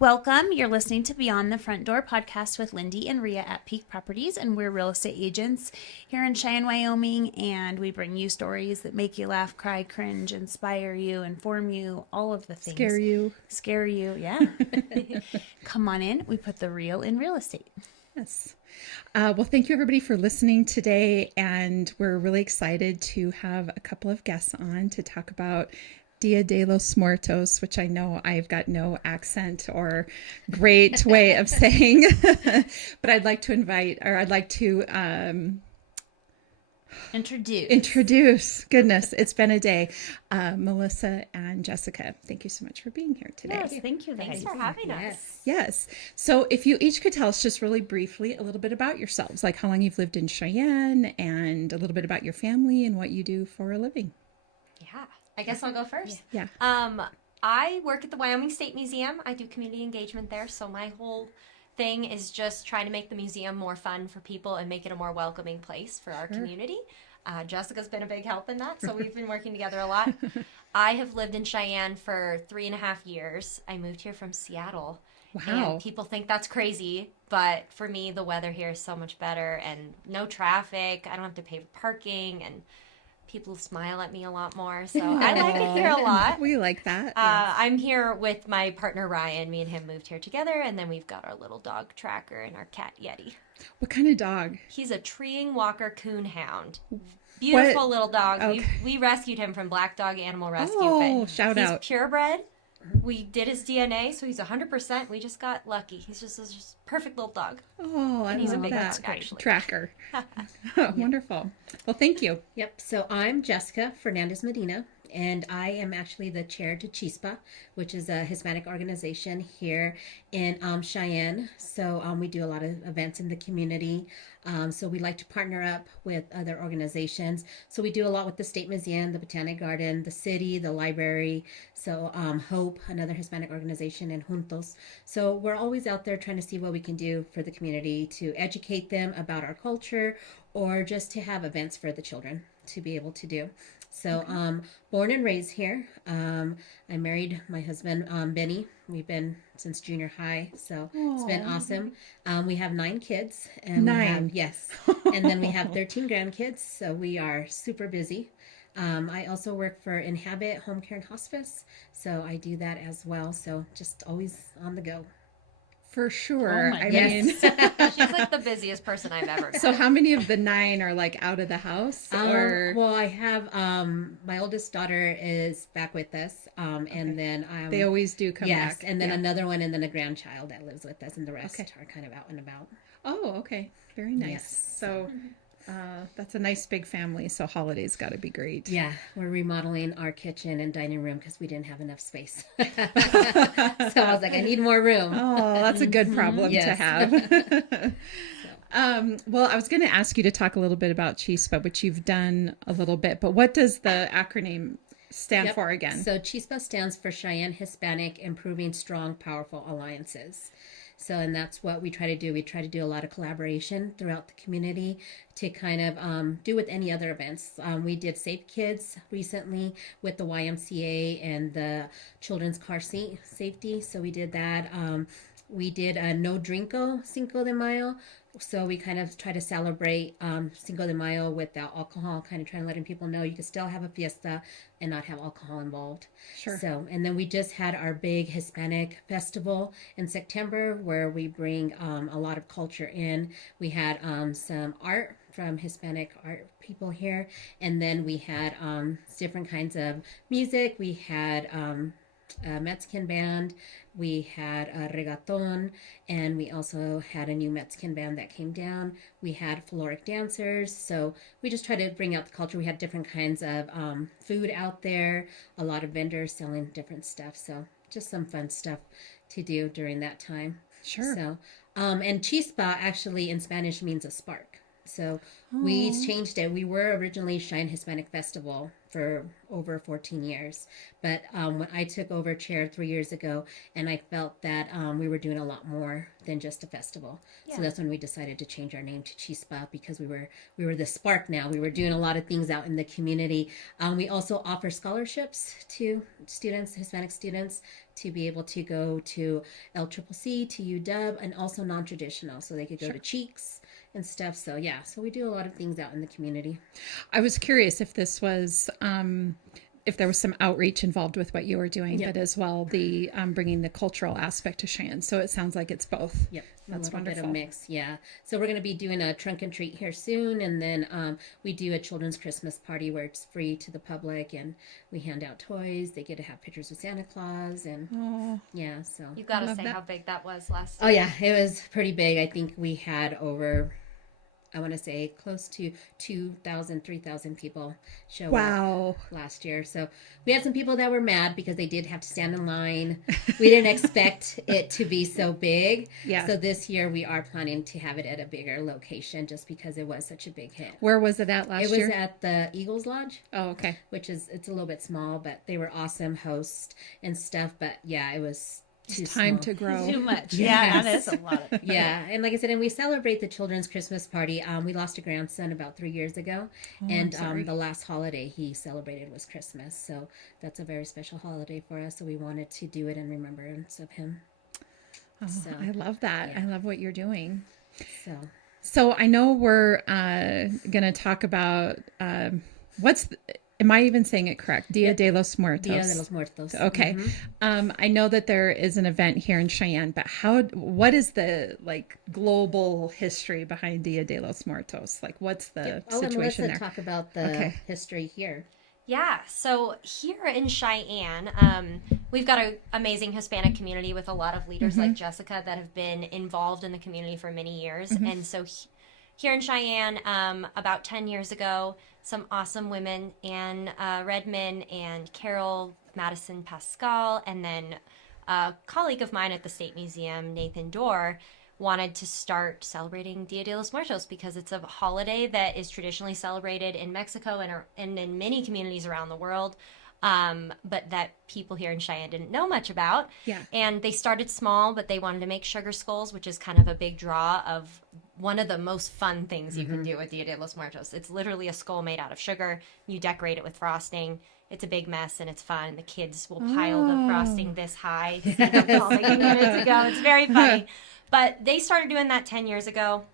Welcome. You're listening to Beyond the Front Door podcast with Lindy and Rhea at Peak Properties, and we're real estate agents here in Cheyenne, Wyoming, and we bring you stories that make you laugh, cry, cringe, inspire you, inform you, all of the things. Scare you, yeah. Come on in. We put the real in real estate. Yes. Well, thank you everybody for listening today, and we're really excited to have a couple of guests on to talk about Dia de los Muertos, which I know I've got no accent or great way of saying, but I'd like to introduce, goodness, it's been a day, Melisa and Jessica. Thank you so much for being here today. Yes, thank you. Thanks for having us. Yes. So if you each could tell us just really briefly a little bit about yourselves, like how long you've lived in Cheyenne and a little bit about your family and what you do for a living. Yeah. I guess I'll go first. Yeah. I work at the Wyoming State Museum. I do community engagement there. So my whole thing is just trying to make the museum more fun for people and make it a more welcoming place for our community. Jessica's been a big help in that. So we've been working together a lot. I have lived in Cheyenne for 3.5 years. I moved here from Seattle. Wow. And people think that's crazy. But for me, the weather here is so much better and no traffic. I don't have to pay for parking and people smile at me a lot more, so I like it here a lot. We like that. Yes. I'm here with my partner Ryan. Me and him moved here together, and then we've got our little dog Tracker and our cat Yeti. What kind of dog? He's a treeing walker coon hound. Beautiful little dog. Okay. We rescued him from Black Dog Animal Rescue. Oh, shout he's out. Purebred. We did his DNA, so he's 100%. We just got lucky. He's just a perfect little dog. Oh, and he's a big that. dog, actually. Tracker. Oh, wonderful. Well, thank you. Yep. So I'm Jessica Fernandez-Medina, and I am actually the chair to Chispa, which is a Hispanic organization here in Cheyenne. So we do a lot of events in the community. So we like to partner up with other organizations. So we do a lot with the State Museum, the Botanic Garden, the city, the library. So Hope, another Hispanic organization, and Juntos. So we're always out there trying to see what we can do for the community to educate them about our culture or just to have events for the children to be able to do. So born and raised here. I married my husband, Benny. We've been since junior high, so it's been awesome. We have 9 kids. And 9? Yes. And then we have 13 grandkids, so we are super busy. I also work for Inhabit Home Care and Hospice, so I do that as well. So just always on the go. For sure. Oh my mean, She's like the busiest person I've ever met. so how many of the 9 are like out of the house? Or Well, I have my oldest daughter is back with us, and then they always do come yes, back. and then another one, and then a grandchild that lives with us, and the rest are kind of out and about. Oh, okay. Very nice. Yes. So that's a nice big family. So holidays got to be great. Yeah, we're remodeling our kitchen and dining room because we didn't have enough space. So I was like, I need more room. Oh, that's a good problem to Yes. have. Well, I was going to ask you to talk a little bit about CHISPA, which you've done a little bit, but what does the acronym stand for again? So CHISPA stands for Cheyenne Hispanic Improving Strong, Powerful Alliances. So, and that's what we try to do. We try to do a lot of collaboration throughout the community to kind of do with any other events. We did Safe Kids recently with the YMCA and the children's car seat safety. So we did that. We did a No Drinko Cinco de Mayo. So we kind of try to celebrate Cinco de Mayo without alcohol, kind of trying to letting people know you can still have a fiesta and not have alcohol involved. Sure. So, and then we just had our big Hispanic festival in September where we bring a lot of culture in. We had some art from Hispanic art people here. And then we had different kinds of music. We had a Mexican band, we had a reggaeton, and we also had a new Mexican band that came down. We had folkloric dancers, so we just try to bring out the culture. We had different kinds of food out there, a lot of vendors selling different stuff, so just some fun stuff to do during that time. Sure. So, and chispa actually in Spanish means a spark. So we changed it. We were originally Cheyenne Hispanic Festival for over 14 years. But when I took over chair 3 years ago, and I felt that we were doing a lot more than just a festival. So that's when we decided to change our name to Chispa, because we were the spark now. We were doing a lot of things out in the community. We also offer scholarships to students, Hispanic students, to be able to go to LCCC, to UW, and also non-traditional. So they could go to Cheeks and stuff. So yeah, so we do a lot of things out in the community. I was curious if this was, if there was some outreach involved with what you were doing, but as well the bringing the cultural aspect to Cheyenne. So it sounds like it's both. Yep, That's a little wonderful. bit of mix, yeah. So we're going to be doing a trunk and treat here soon, and then we do a children's Christmas party where it's free to the public, and we hand out toys. They get to have pictures with Santa Claus, and yeah. So You've got to Love say that. how big that was last oh year. yeah, it was pretty big. I think we had over, I want to say close to 2,000, 3,000 people show Wow. up last year. So we had some people that were mad because they did have to stand in line. We didn't expect it to be so big. Yeah. So this year we are planning to have it at a bigger location just because it was such a big hit. Where was it at last It was year? at the Eagles Lodge, Oh, okay. which is, it's a little bit small, but they were awesome hosts and stuff. But yeah, it was too Time small. to grow. Too much. Yes. Yeah, that is a lot of Yeah, and like I said, and we celebrate the children's Christmas party. We lost a grandson about 3 years ago, and the last holiday he celebrated was Christmas. So that's a very special holiday for us. So we wanted to do it in remembrance of him. Oh, So, I love that. yeah. I love what you're doing. So So I know we're going to talk about am I even saying it correct? Dia de los Muertos. Dia de los Muertos. Okay. I know that there is an event here in Cheyenne, but what is the global history behind Dia de los Muertos? Like what's the I'll let situation Melissa there? talk about the Okay. history here. Yeah, so here in Cheyenne, we've got an amazing Hispanic community with a lot of leaders like Jessica that have been involved in the community for many years. And so here in Cheyenne, about 10 years ago, some awesome women, Anne Redman and Carol Madison Pascal, and then a colleague of mine at the State Museum, Nathan Dorr, wanted to start celebrating Dia de los Muertos because it's a holiday that is traditionally celebrated in Mexico and in many communities around the world, but that people here in Cheyenne didn't know much about. Yeah. And they started small, but they wanted to make sugar skulls, which is kind of a big draw of one of the most fun things you can do with Dia de los Muertos. It's literally a skull made out of sugar. You decorate it with frosting. It's a big mess and it's fun. The kids will pile the frosting this high to see them falling minutes ago. It's very funny. But they started doing that 10 years ago.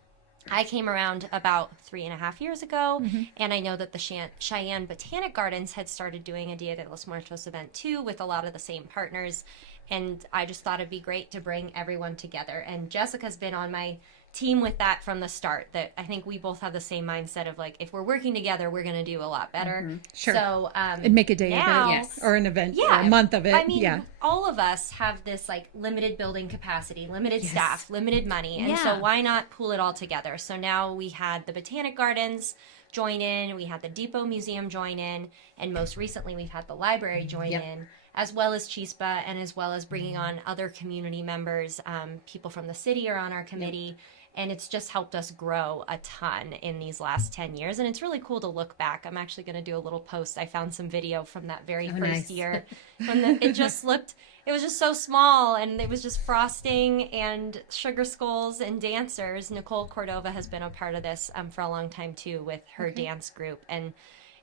I came around about 3.5 years ago, and I know that the Cheyenne Botanic Gardens had started doing a Dia de los Muertos event too with a lot of the same partners, and I just thought it'd be great to bring everyone together. And Jessica's been on my team with that from the start, that I think we both have the same mindset of if we're working together, we're going to do a lot better. Sure. So, And make a day now, of it, or an event, or yeah, a month of it. I mean, yeah. all of us have this limited building capacity, limited staff, limited money, and so Yeah. why not pool it all together? So now we had the Botanic Gardens join in, we had the Depot Museum join in, and most recently we've had the library join in, as well as Chispa, and as well as bringing on other community members. People from the city are on our committee. And it's just helped us grow a ton in these last 10 years. And it's really cool to look back. I'm actually going to do a little post. I found some video from that very first nice. year when it just looked, it was just so small. And it was just frosting and sugar skulls and dancers. Nicole Cordova has been a part of this for a long time too with her dance group. And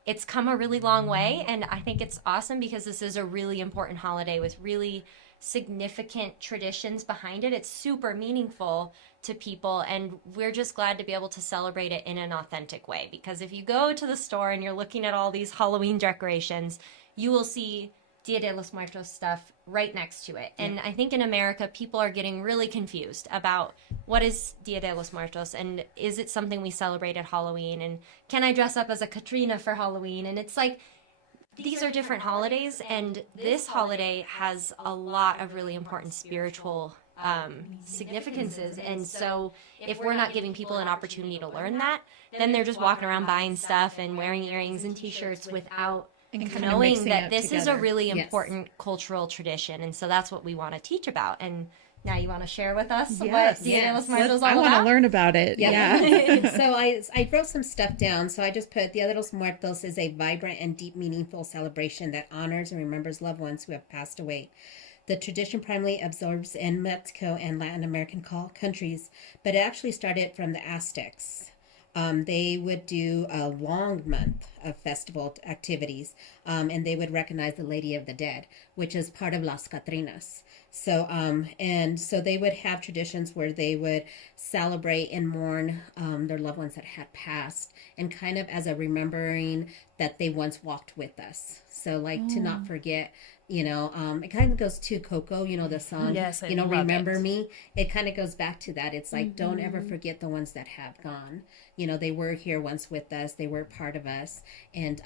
it's come a really long way. And I think it's awesome because this is a really important holiday with really significant traditions behind it. It's super meaningful to people, and we're just glad to be able to celebrate it in an authentic way, because if you go to the store and you're looking at all these Halloween decorations, you will see Dia de los Muertos stuff right next to it. And I think in America, people are getting really confused about what is Dia de los Muertos, and is it something we celebrate at Halloween, and can I dress up as a Catrina for Halloween? And it's these are different holidays, and this holiday has a lot of really important spiritual significances. And so if we're not giving people an opportunity to learn that, then they're just walking around buying stuff and wearing earrings and t-shirts without And kind of knowing mixing that it this is a together. really Yes. important cultural tradition, and so that's what we want to teach about. And now you want to share with us Yes. what Dia de los Muertos is I all want to about? learn about it. Yep. Yeah. So I wrote some stuff down. So I just put Dia de los Muertos is a vibrant and deep meaningful celebration that honors and remembers loved ones who have passed away. The tradition primarily absorbs in Mexico and Latin American countries, but it actually started from the Aztecs. They would do a long month of festival activities, and they would recognize the Lady of the Dead, which is part of Las Catrinas. So, and so they would have traditions where they would celebrate and mourn their loved ones that had passed, and kind of as a remembering that they once walked with us. So, like to not forget. It kind of goes to Coco, the song, Yes, I love Remember it. Me. It kind of goes back to that. It's like, don't ever forget the ones that have gone. They were here once with us. They were part of us. And,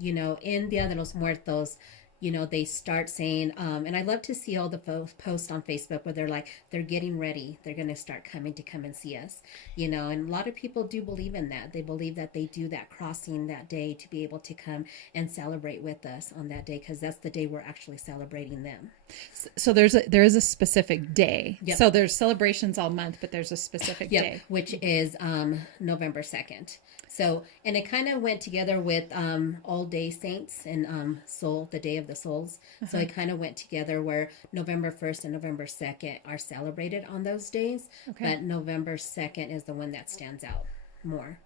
in Dia de los Muertos, they start saying, and I love to see all the posts on Facebook where they're like, they're getting ready. They're going to start coming to come and see us, and a lot of people do believe in that. They believe that they do that crossing that day to be able to come and celebrate with us on that day, because that's the day we're actually celebrating them. So there is a specific day. Yep. So there's celebrations all month, but there's a specific day. Which is November 2nd. So, and it kind of went together with All Day Saints and Soul, the Day of the Souls. So it kind of went together where November 1st and November 2nd are celebrated on those days. Okay. But November 2nd is the one that stands out more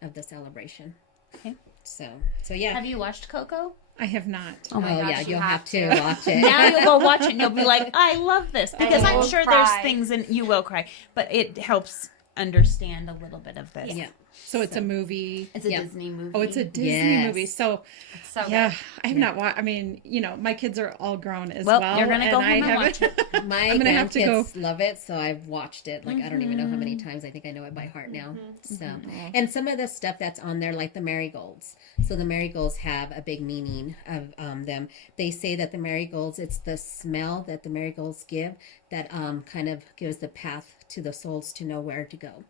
of the celebration. Okay. So yeah. Have you watched Coco? I have not. Oh my gosh, yeah, you you'll have have to watch it. Now you'll go watch it and you'll be like, I love this. Because you I'm will sure cry. there's things in you will cry, but it helps understand a little bit of this. Yeah. So it's a movie. It's a Yeah. Disney movie. Oh, it's a Disney Yes. movie. So So yeah, I have not watched. I mean, my kids are all grown as Well, well. you're gonna go and home and watch haven't- My I'm gonna have to go. grandkids love it, so I've watched it. Like I don't even know how many times. I think I know it by heart now. So, and some of the stuff that's on there, like the marigolds. So the marigolds have a big meaning of them. They say that the marigolds, it's the smell that the marigolds give that kind of gives the path to the souls to know where to go.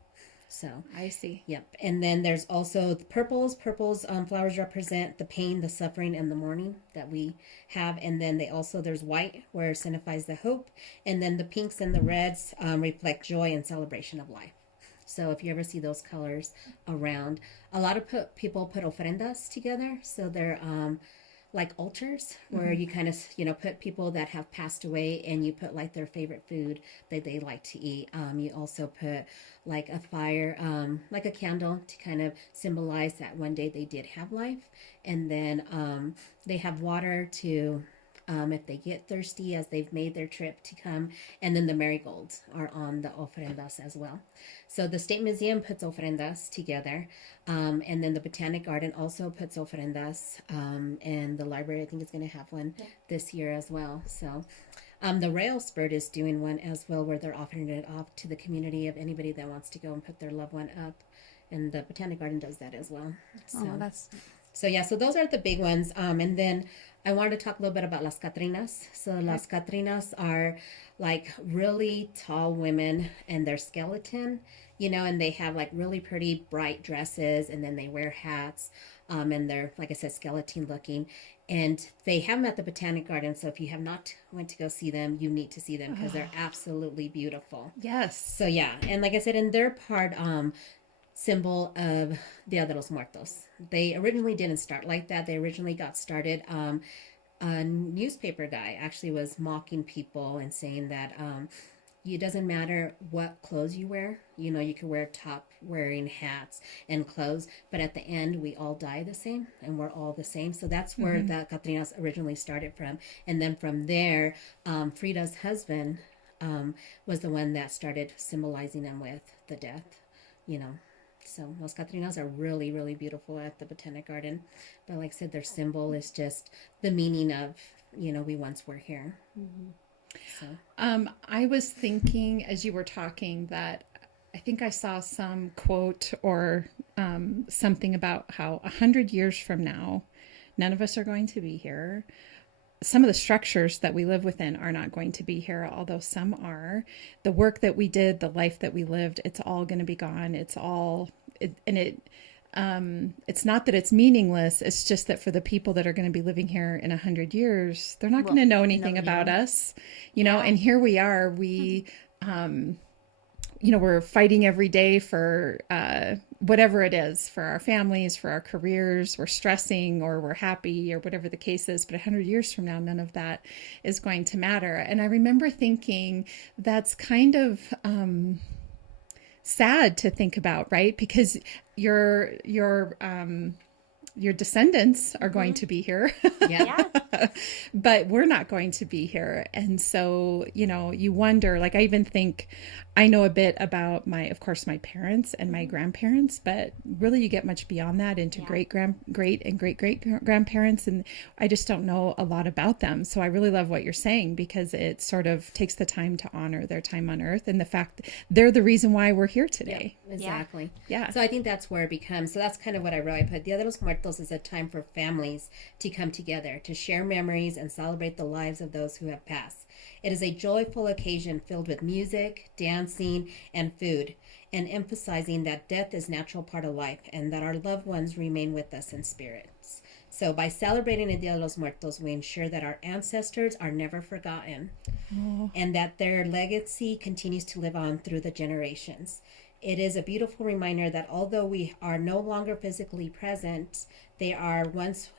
So. I see. Yep. And then there's also the purples. Purples flowers represent the pain, the suffering, and the mourning that we have. And then there's white, where it signifies the hope. And then the pinks and the reds reflect joy and celebration of life. So if you ever see those colors around, a lot of people put ofrendas together. So they're like altars where you kind of put people that have passed away, and you put like their favorite food that they like to eat. You also put like a fire, like a candle, to kind of symbolize that one day they did have life. And then they have water to if they get thirsty as they've made their trip to come. And then the marigolds are on the ofrendas as well. So the State Museum puts ofrendas together. And then the Botanic Garden also puts ofrendas. And the library, I think, is going to have one this year as well. So the Rail Spurt is doing one as well, where they're offering it off to the community of anybody that wants to go and put their loved one up. And the Botanic Garden does that as well. So. Oh, that's So yeah, so those are the big ones. And then I wanted to talk a little bit about Las Catrinas. So Las Catrinas are like really tall women, and they're skeleton, and they have like really pretty bright dresses, and then they wear hats. And they're, like I said, skeleton looking. And they have them at the Botanic Garden. So if you have not went to go see them, you need to see them, because they're absolutely beautiful. Yes. So yeah, and like I said, and they're part symbol of Dia de los Muertos. They originally didn't start like that. They originally got started. A newspaper guy actually was mocking people and saying that it doesn't matter what clothes you wear. You can wear top wearing hats and clothes, but at the end we all die the same, and we're all the same. So that's where the Catrinas originally started from. And then from there, Frida's husband was the one that started symbolizing them with the death, So Las Catrinas are really, really beautiful at the Botanic Garden. But like I said, their symbol is just the meaning of, we once were here. So. I was thinking as you were talking that I think I saw some quote or something about how 100 years from now, none of us are going to be here. Some of the structures that we live within are not going to be here, although some are. The work that we did, the life that we lived, it's all going to be gone. it's not that it's meaningless. It's just that for the people that are going to be living here in 100 years, they're not going to know anything about us, and here we are, we're fighting every day for whatever it is, for our families, for our careers. We're stressing or we're happy or whatever the case is. But 100 years from now, none of that is going to matter. And I remember thinking that's kind of sad to think about, right? Because your descendants are going to be here. Yeah. But we're not going to be here. And so, you wonder, like, I even think I know a bit about my parents and my grandparents, but really you get much beyond that into great and great grandparents. And I just don't know a lot about them. So I really love what you're saying, because it sort of takes the time to honor their time on earth and the fact that they're the reason why we're here today. Yeah, exactly. Yeah. So I think that's where it becomes, so that's kind of what I wrote. I put Dia de los Muertos is a time for families to come together, to share memories and celebrate the lives of those who have passed. It is a joyful occasion filled with music, dancing, and food, and emphasizing that death is a natural part of life and that our loved ones remain with us in spirits. So by celebrating the Dia de los Muertos, we ensure that our ancestors are never forgotten and that their legacy continues to live on through the generations. It is a beautiful reminder that although we are no longer physically present, they once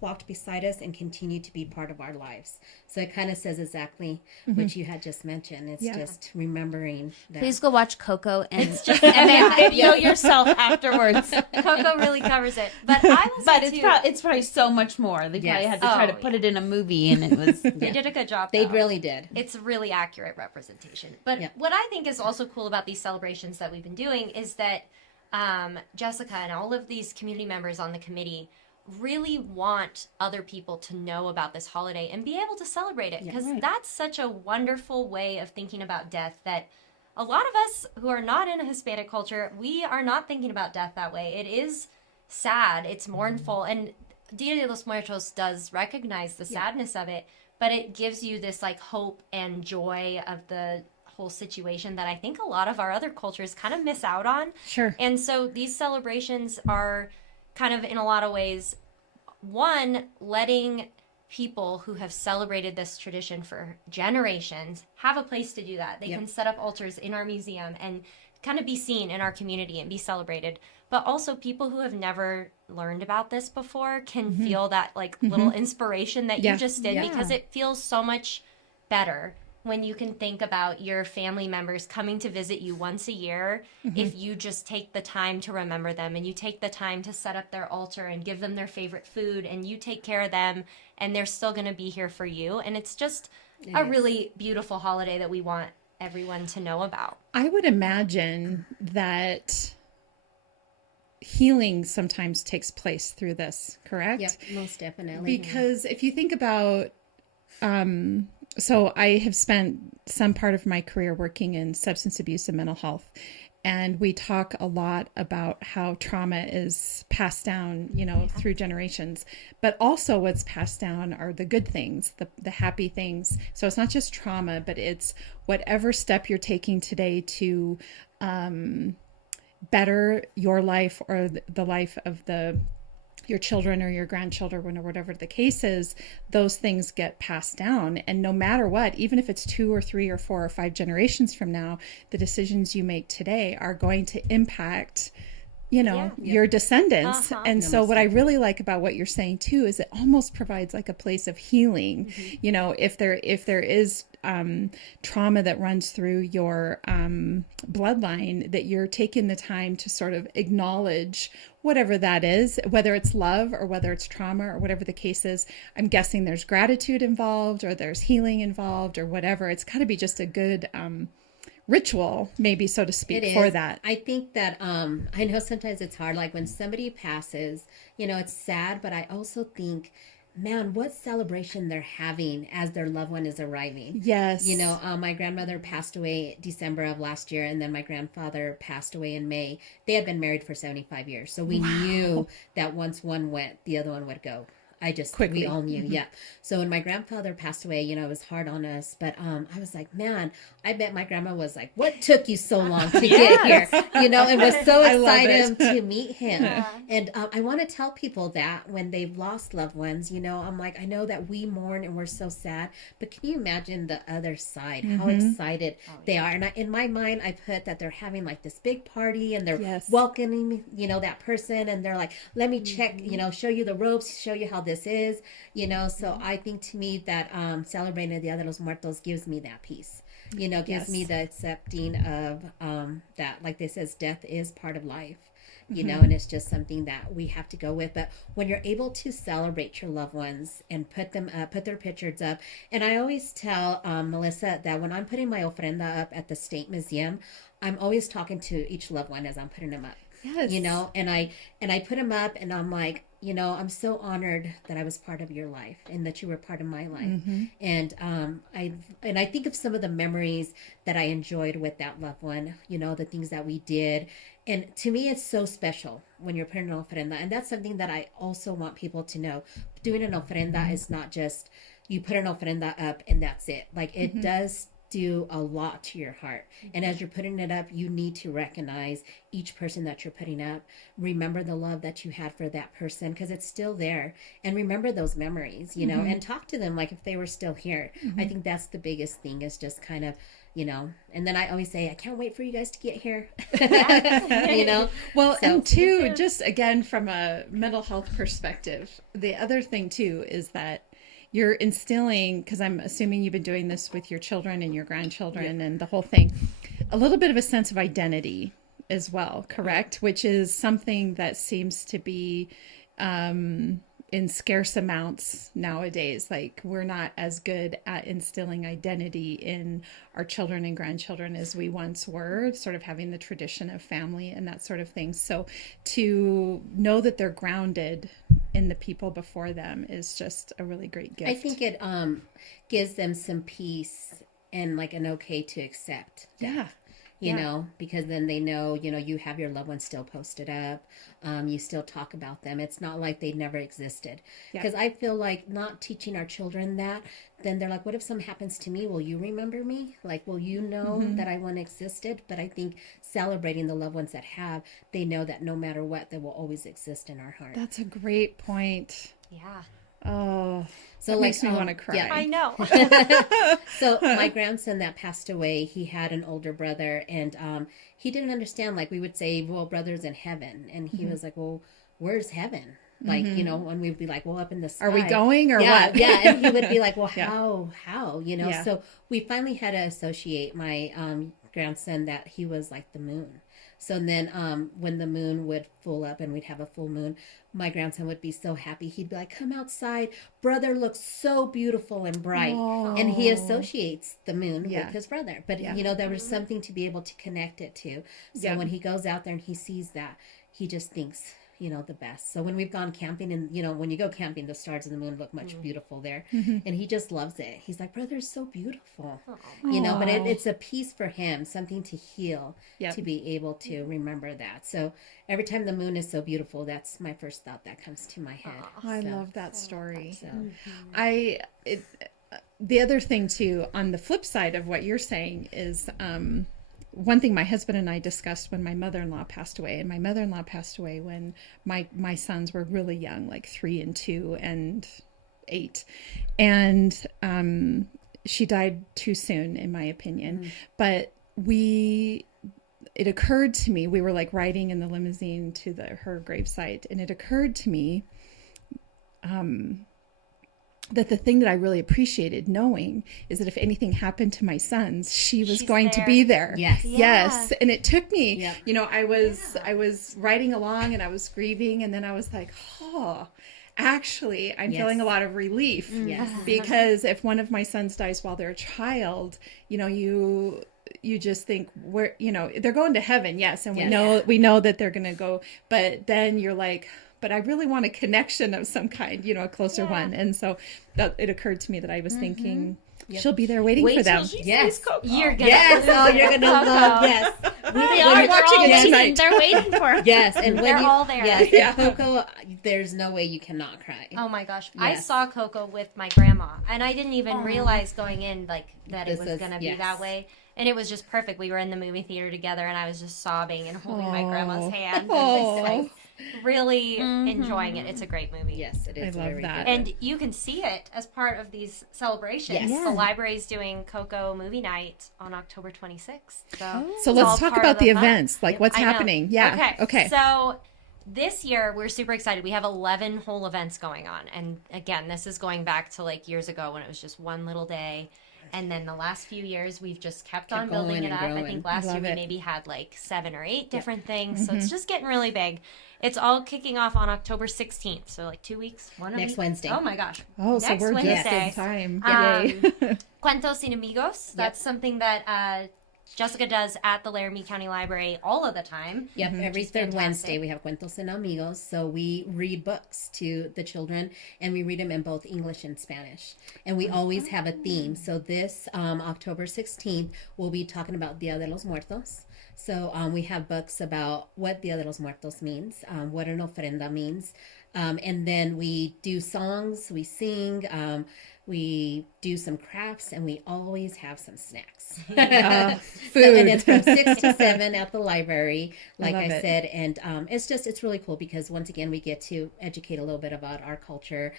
walked beside us and continue to be part of our lives. So it kind of says exactly what you had just mentioned. It's just remembering that. Please go watch Coco and then video yourself afterwards. Coco really covers it. But I will say it's probably so much more. They probably had to try to put it in a movie, and it was they did a good job. They really did. It's a really accurate representation. But what I think is also cool about these celebrations that we've been doing is that Jessica and all of these community members on the committee really want other people to know about this holiday and be able to celebrate it, because that's such a wonderful way of thinking about death that a lot of us who are not in a Hispanic culture, we are not thinking about death that way. It is sad, it's mournful, and Dia de los Muertos does recognize the sadness of it, but it gives you this like hope and joy of the whole situation that I think a lot of our other cultures kind of miss out on. Sure. And so these celebrations are kind of in a lot of ways, one, letting people who have celebrated this tradition for generations have a place to do that. They can set up altars in our museum and kind of be seen in our community and be celebrated. But also people who have never learned about this before can feel that like little inspiration that you just did, because it feels so much better when you can think about your family members coming to visit you once a year, if you just take the time to remember them and you take the time to set up their altar and give them their favorite food and you take care of them, and they're still going to be here for you. And it's just a really beautiful holiday that we want everyone to know about. I would imagine that healing sometimes takes place through this, correct? Yep, most definitely. Because if you think about so I have spent some part of my career working in substance abuse and mental health. And we talk a lot about how trauma is passed down, through generations. But also what's passed down are the good things, the happy things. So it's not just trauma, but it's whatever step you're taking today to better your life or the life of your children or your grandchildren or whatever the case is. Those things get passed down, and no matter what, even if it's 2 or 3 or 4 or 5 generations from now, the decisions you make today are going to impact your descendants. And so what I really like about what you're saying too is it almost provides like a place of healing. If there is trauma that runs through your bloodline, that you're taking the time to sort of acknowledge whatever that is, whether it's love or whether it's trauma or whatever the case is. I'm guessing there's gratitude involved or there's healing involved or whatever. It's got to be just a good ritual, maybe, so to speak, for that. I think that I know sometimes it's hard, like when somebody passes, it's sad, but I also think, man, what celebration they're having as their loved one is arriving. Yes. My grandmother passed away December of last year, and then my grandfather passed away in May. They had been married for 75 years. So we knew that once one went, the other one would go. quickly. We all knew. Yeah. So when my grandfather passed away, you know, it was hard on us, but I was like, man, I bet my grandma was like, what took you so long to get here? You know, and was so excited to meet him. And I want to tell people that when they've lost loved ones, you know, I'm like, I know that we mourn and we're so sad, but can you imagine the other side, how excited they are? And in my mind, I put that they're having like this big party and they're welcoming, you know, that person, and they're like, let me check, you know, show you the ropes, show you how this is, you know. So I think to me that celebrating Dia de los Muertos gives me that peace, you know, gives me the accepting of that, like they says, death is part of life, you know, and it's just something that we have to go with. But when you're able to celebrate your loved ones and put them up, put their pictures up, and I always tell Melissa that when I'm putting my ofrenda up at the State Museum, I'm always talking to each loved one as I'm putting them up. Yes. You know, and I put them up, and I'm like, you know, I'm so honored that I was part of your life and that you were part of my life. And I think of some of the memories that I enjoyed with that loved one, you know, the things that we did. And to me, it's so special when you're putting an ofrenda. And that's something that I also want people to know. Doing an ofrenda is not just you put an ofrenda up and that's it. Like it does do a lot to your heart. And as you're putting it up, you need to recognize each person that you're putting up. Remember the love that you had for that person, because it's still there. And remember those memories, you know, and talk to them like if they were still here. I think that's the biggest thing, is just kind of, you know. And then I always say, I can't wait for you guys to get here. You know. Well, and two, just again from a mental health perspective, the other thing too is that you're instilling, because I'm assuming you've been doing this with your children and your grandchildren and the whole thing, a little bit of a sense of identity as well, correct? Which is something that seems to be in scarce amounts nowadays. Like we're not as good at instilling identity in our children and grandchildren as we once were, sort of having the tradition of family and that sort of thing. So to know that they're grounded in the people before them is just a really great gift. I think it gives them some peace and like an okay to accept that. You know, because then they know, you know, you have your loved ones still posted up. You still talk about them. It's not like they never existed. Because I feel like not teaching our children that, then they're like, what if something happens to me? Will you remember me? Like, will you know that I once existed? But I think celebrating the loved ones that have, they know that no matter what, they will always exist in our heart. That's a great point. Yeah. Oh, so that like, makes me want to cry. Yeah, I know. So my grandson that passed away, he had an older brother, and he didn't understand. Like we would say, well, brother's in heaven, and he was like, well, where's heaven? Like, you know, and we'd be like, well, up in the sky. Are we going or what? Yeah. And he would be like, well, how, you know? So we finally had to associate my grandson that he was like the moon. So then when the moon would full up and we'd have a full moon, my grandson would be so happy. He'd be like, come outside. Brother looks so beautiful and bright. Oh. And he associates the moon with his brother. But, you know, there was something to be able to connect it to. So when he goes out there and he sees that, he just thinks, you know, the best. So when we've gone camping, and, you know, when you go camping, the stars and the moon look much beautiful there. And he just loves it. He's like, brother is so beautiful. You know, but it's a piece for him, something to heal, to be able to remember that. So every time the moon is so beautiful, that's my first thought that comes to my head. I love that story. So the other thing too, on the flip side of what you're saying is, one thing my husband and I discussed when my mother-in-law passed away, and my mother-in-law passed away when my sons were really young, like 3 and 2 and 8. And she died too soon, in my opinion. But it occurred to me, we were like riding in the limousine to her gravesite, and it occurred to me that the thing that I really appreciated knowing is that if anything happened to my sons, she's going to be there. Yes. And it took me, you know, I was riding along and I was grieving, and then I was like, actually, I'm feeling a lot of relief. Because if one of my sons dies while they're a child, you know, you just think, where, you know, they're going to heaven. Yes. And we know that they're going to go, but then you're like, but I really want a connection of some kind, you know, a closer one. And so it occurred to me that I was thinking, she'll be there waiting for them. Yes, Coco. You're gonna love. Yes, They are watching it tonight. They're waiting for us. Yes, and when They're all there. Yes, Yeah. and Coco, there's no way you cannot cry. Oh my gosh. I Yes. saw Coco with my grandma, and I didn't even realize going in that it This was is- going to be yes. that way. And it was just perfect. We were in the movie theater together, and I was just sobbing and holding my grandma's hand and just like really enjoying it. It's a great movie. Yes, it is. I love very that. good. And you can see it as part of these celebrations. Yes. The library's doing Coco movie night on October 26th. So, So it's all let's talk part about of the month. events, like what's I know. happening. Yeah. Okay. So this year we're super excited. We have 11 whole events going on. And again, this is going back to like years ago when it was just one little day. And then the last few years we've just kept on building going it and up. I growing. think last year Love we it. maybe had like 7 or 8 different things. So it's just getting really big. It's all kicking off on October 16th. So like 2 weeks, Next Wednesday. Oh my gosh. Oh, so Next we're just Wednesday. in time. Um, Yay. Cuentos and Amigos. That's something that Jessica does at the Laramie County Library all of the time. Yep, every is third fantastic. Wednesday we have Cuentos and Amigos. So we read books to the children, and we read them in both English and Spanish. And we always have a theme. So this October 16th, we'll be talking about Dia de los Muertos. So we have books about what Dia de los Muertos means, what an ofrenda means. And then we do songs, we sing, we do some crafts, and we always have some snacks. Food. So, and it's from 6 to 7 at the library, like Love I it. said. And it's really cool because once again, we get to educate a little bit about our culture.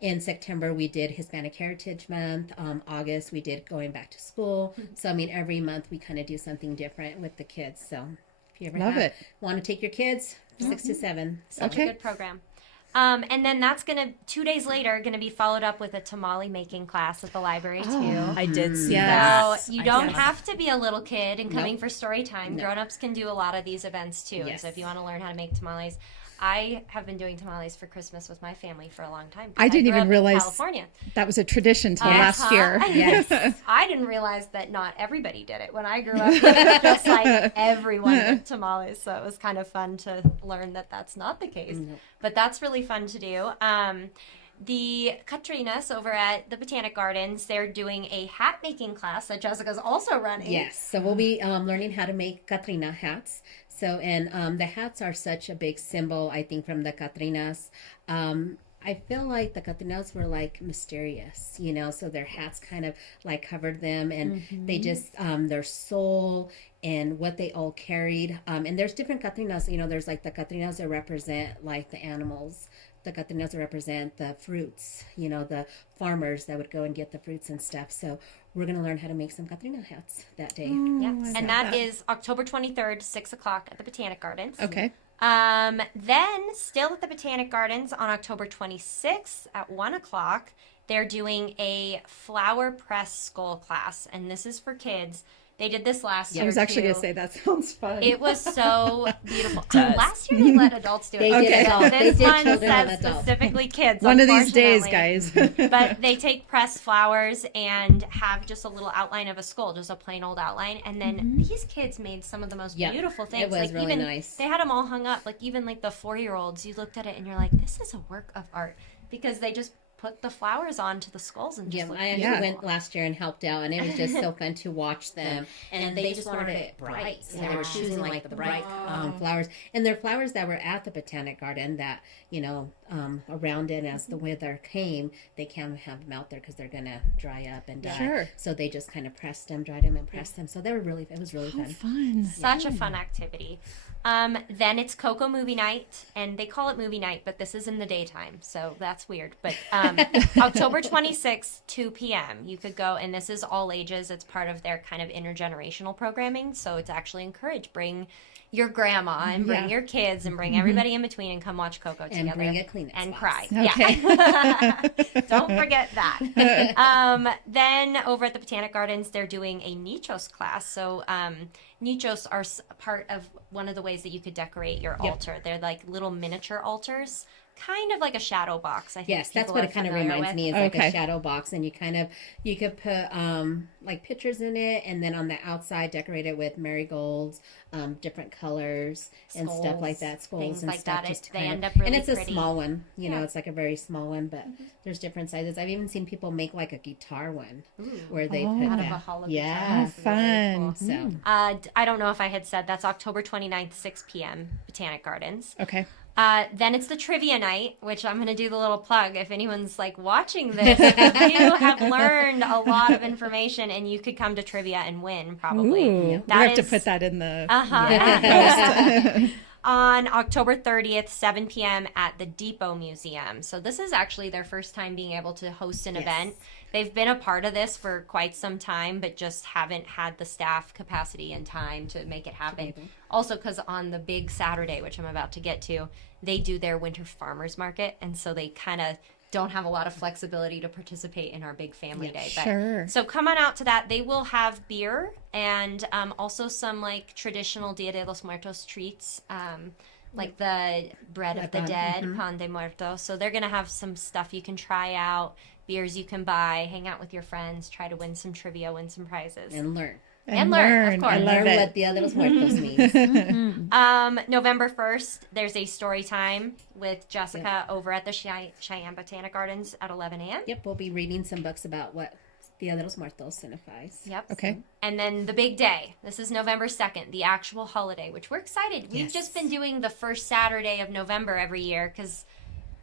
In September, we did Hispanic Heritage Month. August, we did Going Back to School. So, I mean, every month we kind of do something different with the kids. So, if you ever Love it. want to take your kids, 6 to 7. So. Such a good program. And then that's gonna 2 days later gonna be followed up with a tamale making class at the library too. I did see Yes. that. So you I don't did. have to be a little kid and coming Nope. for story time. No. Grown-ups can do a lot of these events too. Yes. So if you want to learn how to make tamales, I have been doing tamales for Christmas with my family for a long time. 'cause I didn't grew even up in realize California. that was a tradition till last year. Yes. I didn't realize that not everybody did it. When I grew up, it was just like everyone did tamales. So it was kind of fun to learn that that's not the case. But that's really fun to do. The Catrinas over at the Botanic Gardens, they're doing a hat making class that Jessica's also running. Yes, so we'll be learning how to make Catrina hats. So, and the hats are such a big symbol, I think, from the Catrinas. I feel like the Catrinas were like mysterious, you know, so their hats kind of like covered them, and they just, their soul and what they all carried. And there's different Catrinas, you know, there's like the Catrinas that represent like the animals. The Catrinas that represent the fruits, you know, the farmers that would go and get the fruits and stuff. So we're going to learn how to make some Catrina hats that day. Yeah. I And love that is October 23rd, 6 o'clock at the Botanic Gardens. Okay. Then, still at the Botanic Gardens on October 26th at 1 o'clock, they're doing a flower press skull class. And this is for kids. They did this last year. I was actually too. going to say that sounds fun. It was so beautiful. does. Last year they let adults do it. They did Okay. adults. They This did one children and says adults. specifically kids. One of these days, unfortunately. guys. But they take pressed flowers and have just a little outline of a skull, just a plain old outline. And then these kids made some of the most Yeah, beautiful things. it was like really even nice. They had them all hung up. Like even like the 4-year-olds, you looked at it and you're like, this is a work of art because they just put the flowers onto the skulls and just Yeah, looked I actually Yeah. went last year and helped out, and it was just so fun to watch them. And they just wanted it bright. So they were choosing like the bright flowers. And they're flowers that were at the Botanic Garden that, you know, around it as the weather came, they can't have them out there because they're going to dry up and die. Sure. So they just kind of pressed them, dried them, and pressed them. So they were really, it was really fun. Fun. Such a fun activity. Then it's Coco movie night, and they call it movie night, but this is in the daytime, so that's weird. But October 26th, 2 p.m. You could go, and this is all ages. It's part of their kind of intergenerational programming, so it's actually encouraged. Bring your grandma and bring Yeah. your kids and bring everybody in between and come watch Coco together. And bring a Kleenex and box. cry. Okay. Yeah. Don't forget that. Then over at the Botanic Gardens, they're doing a Nichos class. So Nichos are part of one of the ways that you could decorate your altar. They're like little miniature altars kind of like a shadow box. I think Yes, that's what it kind of reminds me. Is like a shadow box, and you could put like pictures in it, and then on the outside decorate it with marigolds, different colors and stuff like that, skulls and like stuff. that. They end up really and it's pretty. A small one, you know, it's like a very small one, but there's different sizes. I've even seen people make like a guitar one where they put out that. of a hollow Yeah, guitar. fun. Really cool. So I don't know if I had said that's October 29th, 6 p.m. Botanic Gardens. Okay. Then it's the trivia night, which I'm going to do the little plug. If anyone's like watching this, you have learned a lot of information, and you could come to trivia and win probably. Ooh, we have to put that in the on October 30th, 7 p.m. at the Depot Museum. So this is actually their first time being able to host an event. They've been a part of this for quite some time, but just haven't had the staff capacity and time to make it happen. Also, because on the big Saturday, which I'm about to get to, they do their winter farmers market, and so they kind of don't have a lot of flexibility to participate in our big family day. But, sure. So come on out to that. They will have beer and also some like traditional Dia de los Muertos treats, like the bread of the dead, pan de muertos. So they're going to have some stuff you can try out, beers you can buy, hang out with your friends, try to win some trivia, win some prizes. and learn. And learn, of course. I love Learn it. what Dia de los Muertos means. November 1st, there's a story time with Jessica over at the Cheyenne Botanic Gardens at 11 a.m. Yep, we'll be reading some books about what Dia de los Muertos signifies. Yep. Okay. And then the big day. This is November 2nd, the actual holiday, which we're excited. We've just been doing the first Saturday of November every year because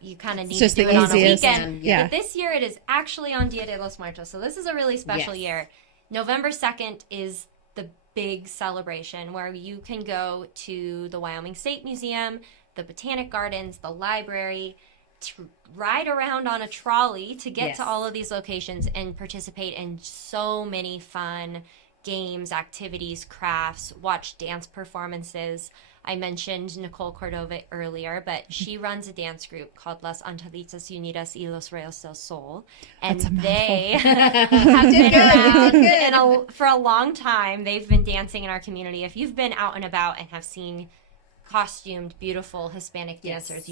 you kind of need to do it on a weekend. Yeah. But this year it is actually on Dia de los Muertos. So this is a really special year. November 2nd is the big celebration where you can go to the Wyoming State Museum, the Botanic Gardens, the library, to ride around on a trolley to get to all of these locations and participate in so many fun games, activities, crafts, watch dance performances. I mentioned Nicole Cordova earlier, but she runs a dance group called Las Antelitas Unidas y los Reyes del Sol. And they have been around for a long time. They've been dancing in our community. If you've been out and about and have seen costumed, beautiful Hispanic dancers,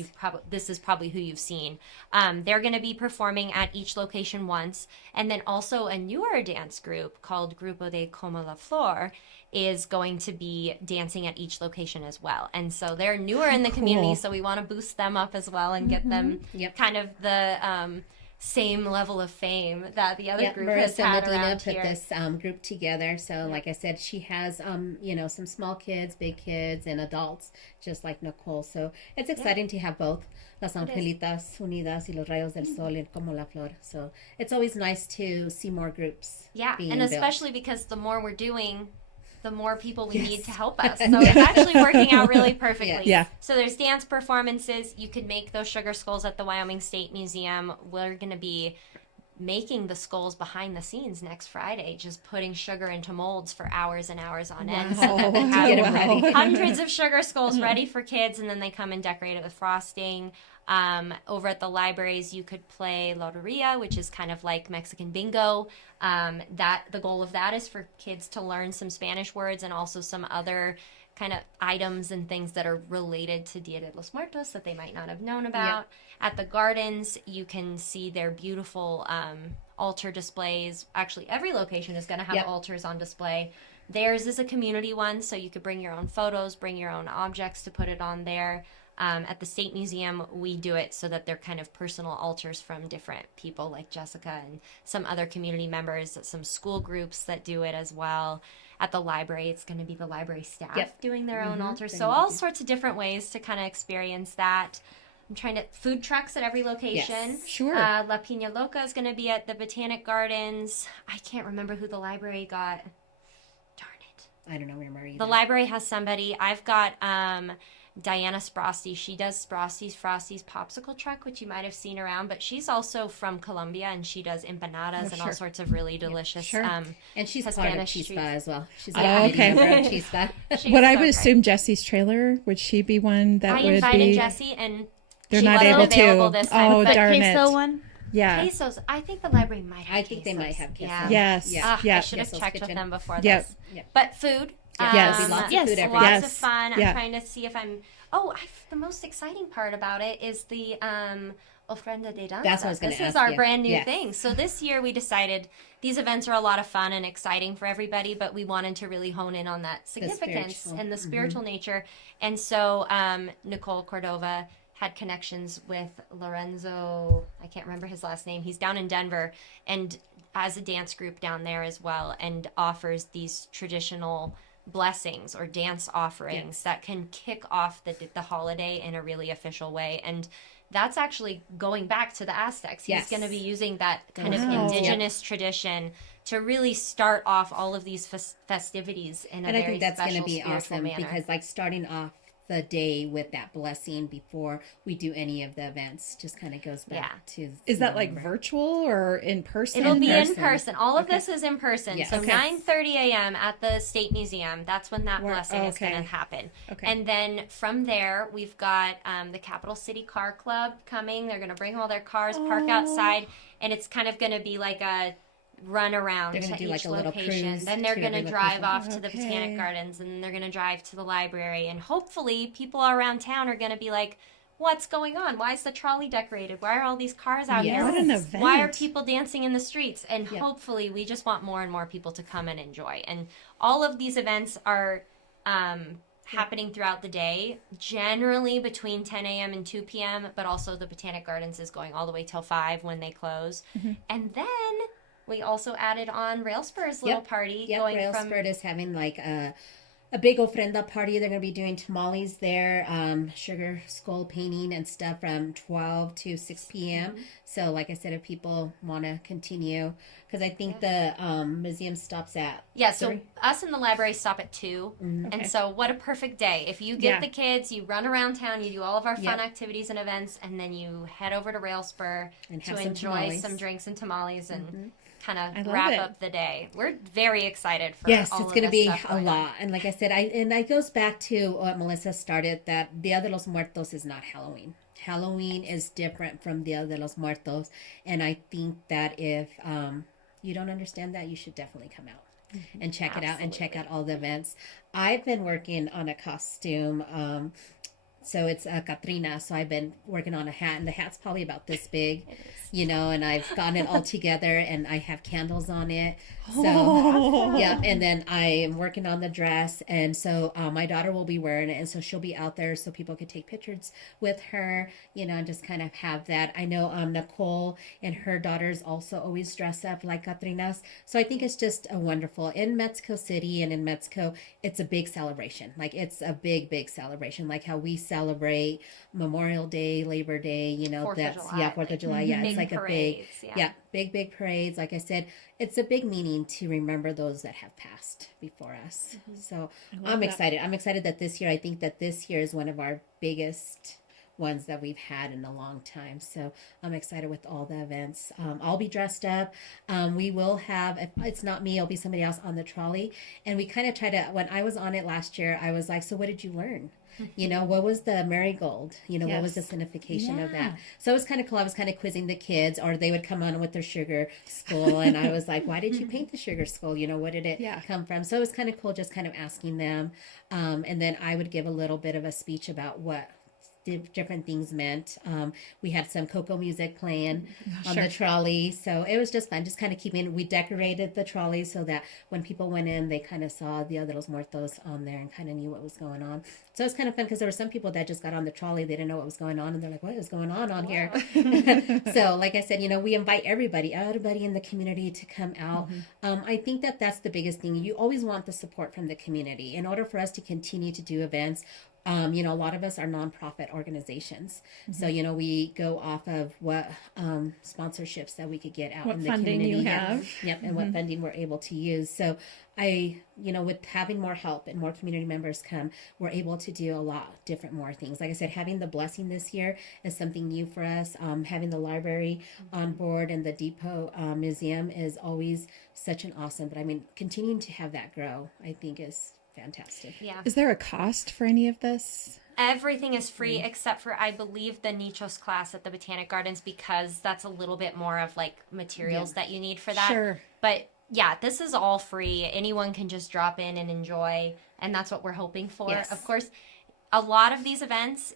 this is probably who you've seen. They're going to be performing at each location once. And then also a newer dance group called Grupo de Como la Flor is going to be dancing at each location as well. And so they're newer in the community, so we want to boost them up as well and get them kind of the same level of fame that the other group has had around put here. this group together. So like I said, she has some small kids, big kids, and adults, just like Nicole. So it's exciting to have both Las Angelitas Unidas y los Rayos del Sol and Como la Flor. So it's always nice to see more groups. Yeah, being and built. especially because the more we're doing, the more people we need to help us. So it's actually working out really perfectly. Yeah. So there's dance performances. You could make those sugar skulls at the Wyoming State Museum. We're going to be making the skulls behind the scenes next Friday, just putting sugar into molds for hours and hours on end. So that they have hundreds of sugar skulls ready for kids, and then they come and decorate it with frosting. Over at the libraries, you could play Loteria, which is kind of like Mexican bingo. The goal of that is for kids to learn some Spanish words and also some other kind of items and things that are related to Dia de los Muertos that they might not have known about. At the gardens, you can see their beautiful altar displays. Actually, every location is going to have altars on display. Theirs is a community one, so you could bring your own photos, bring your own objects to put it on there. At the State Museum, we do it so that they're kind of personal altars from different people like Jessica and some other community members, some school groups that do it as well. At the library, it's going to be the library staff doing their own altars. So all sorts of different ways to kind of experience that. I'm trying to... Food trucks at every location. Yes, sure. La Piña Loca is going to be at the Botanic Gardens. I can't remember who the library got. Darn it. I don't know where either. The library has somebody. I've got... Diana Sprosty. She does Frosty's popsicle truck, which you might have seen around, but she's also from Colombia, and she does empanadas and all sorts of really delicious and she's part of Chispa as well. She's okay. Member of Chispa. What I would assume Jesse's trailer, would she be one that would be... I invited Jessie, and they're she not wasn't able available to. this time. Oh, but darn queso it. one? Yeah. Quesos. I think the library might have I think they might have quesos. Yeah. Yes. Yeah. Yeah. I should have Quesos checked with kitchen. them before Yep. this. Yep. But food. Yes. There'll be lots of Yes, food every Lots Yes. of fun. Yeah. I'm trying to see if I'm. Oh, the most exciting part about it is the Ofrenda de Danza. That's what I was gonna This is ask our you. brand new Yes. thing. So this year we decided these events are a lot of fun and exciting for everybody, but we wanted to really hone in on that significance spiritual. and the spiritual nature. And so Nicole Cordova had connections with Lorenzo. I can't remember his last name. He's down in Denver and has a dance group down there as well, and offers these traditional blessings or dance offerings that can kick off the holiday in a really official way. And that's actually going back to the Aztecs. He's Yes. going to be using that kind of Wow. indigenous tradition to really start off all of these festivities in a And I very think that's going special to be spiritual awesome manner. because like starting off the day with that blessing before we do any of the events just kind of goes back to Is that like November. virtual or in person? It'll be in person. person. All of Okay. this is in person. Yes. So Okay. 9:30 a.m. at the State Museum. That's when that blessing is okay. going to happen. Okay. And then from there, we've got the Capital City Car Club coming. They're going to bring all their cars, park outside, and it's kind of going to be like a run around They're to gonna do each like a little location. cruise Then they're to going to every drive location. off to the Okay. Botanic Gardens, and then they're going to drive to the library. And hopefully, people around town are going to be like, "What's going on? Why is the trolley decorated? Why are all these cars out Yes. here? What an event. Why are people dancing in the streets?" And Yep. hopefully, we just want more and more people to come and enjoy. And all of these events are happening throughout the day, generally between 10 a.m. and 2 p.m., but also the Botanic Gardens is going all the way till 5 when they close. And then we also added on Railspur's little party Yep, going Rail from Spurt is having like a big ofrenda party. They're going to be doing tamales there, sugar skull painting and stuff from 12 to 6 p.m. So like I said, if people want to continue, because I think the museum stops at so 3. us in the library stop at 2. Okay. And so what a perfect day. If you get Yeah. the kids, you run around town, you do all of our fun Yep. activities and events, and then you head over to Railspur And to have some enjoy tamales. some drinks and tamales and kind I of love wrap it. up the day. We're very excited for Yes, all it's of going to this be stuff a going on. lot. And like I said, it goes back to what Melissa started, that Dia de los Muertos is not Halloween. Halloween is different from Dia de los Muertos. And I think that if you don't understand that, you should definitely come out and check it out and check out all the events. I've been working on a costume. So it's a Catrina. So I've been working on a hat, and the hat's probably about this big, and I've gotten it all together, and I have candles on it. So, yeah. And then I am working on the dress. And so my daughter will be wearing it. And so she'll be out there so people could take pictures with her, and just kind of have that. I know Nicole and her daughters also always dress up like Catrinas. So I think it's just a wonderful. In Mexico City and in Mexico, it's a big celebration. Like it's a big, big celebration. Like how we celebrate Memorial Day, Labor Day, 4th of that's, July, 4th of July. Yeah, big it's like a big, parades, yeah. big parades. Like I said, it's a big meaning to remember those that have passed before us. So I'm excited. I'm excited that this year, I think that this year is one of our biggest ones that we've had in a long time. So I'm excited with all the events. I'll be dressed up. We will have, if it's not me, it'll be somebody else on the trolley. And we kind of try to, when I was on it last year, I was like, so what did you learn? What was the marigold? What was the Yes. signification of Yeah. that? So it was kind of cool. I was kind of quizzing the kids, or they would come on with their sugar skull. And I was like, why did you paint the sugar skull? What did it Yeah. come from? So it was kind of cool just kind of asking them. And then I would give a little bit of a speech about what different things meant. We had some Coco music playing on the trolley. So it was just fun, just kind of we decorated the trolley so that when people went in, they kind of saw Dia de los Muertos on there and kind of knew what was going on. So it was kind of fun because there were some people that just got on the trolley. They didn't know what was going on. And they're like, what is going on here? So like I said, we invite everybody in the community to come out. I think that that's the biggest thing. You always want the support from the community. In order for us to continue to do events, a lot of us are nonprofit organizations. So, we go off of what sponsorships that we could get out What in the funding community. you have. Yep, and what funding we're able to use. So with having more help and more community members come, we're able to do a lot different more things. Like I said, having the blessing this year is something new for us. Having the library on board and the depot museum is always such an awesome, but continuing to have that grow, I think is fantastic. Yeah. Is there a cost for any of this? Everything is free except for, I believe, the Nichos class at the Botanic Gardens, because that's a little bit more of like materials that you need for that. Sure. But yeah, this is all free. Anyone can just drop in and enjoy, and that's what we're hoping for. Yes. Of course, a lot of these events,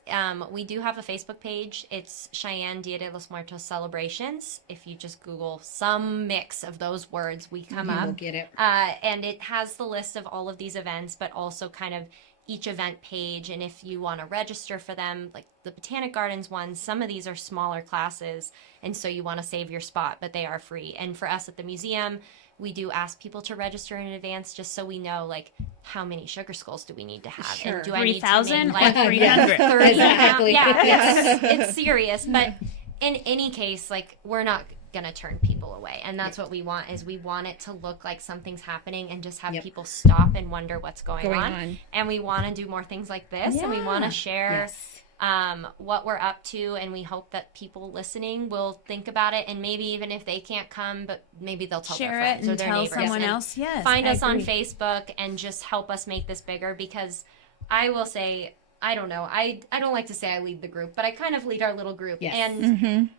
we do have a Facebook page. It's Cheyenne Dia de los Muertos Celebrations. If you just Google some mix of those words, we come up. You'll get it. And it has the list of all of these events, but also kind of each event page. And if you want to register for them, like the Botanic Gardens ones, some of these are smaller classes, and so you want to save your spot, but they are free. And for us at the museum, we do ask people to register in advance, just so we know, like, how many sugar skulls do we need to have? Sure. And do I need to 3,000 make, like, or 300? 30 Exactly. Yeah, it's serious. But in any case, like, we're not going to turn people away. And that's what we want, is we want it to look like something's happening and just have people stop and wonder what's going on. And we want to do more things like this. And we want to share what we're up to. And we hope that people listening will think about it. And maybe even if they can't come, but maybe they'll tell Share their it friends or and their tell neighbors. someone And else. Yes, find I us on agree. Facebook and just help us make this bigger, because I will say, I don't know, I don't like to say I lead the group, but I kind of lead our little group. Yes. And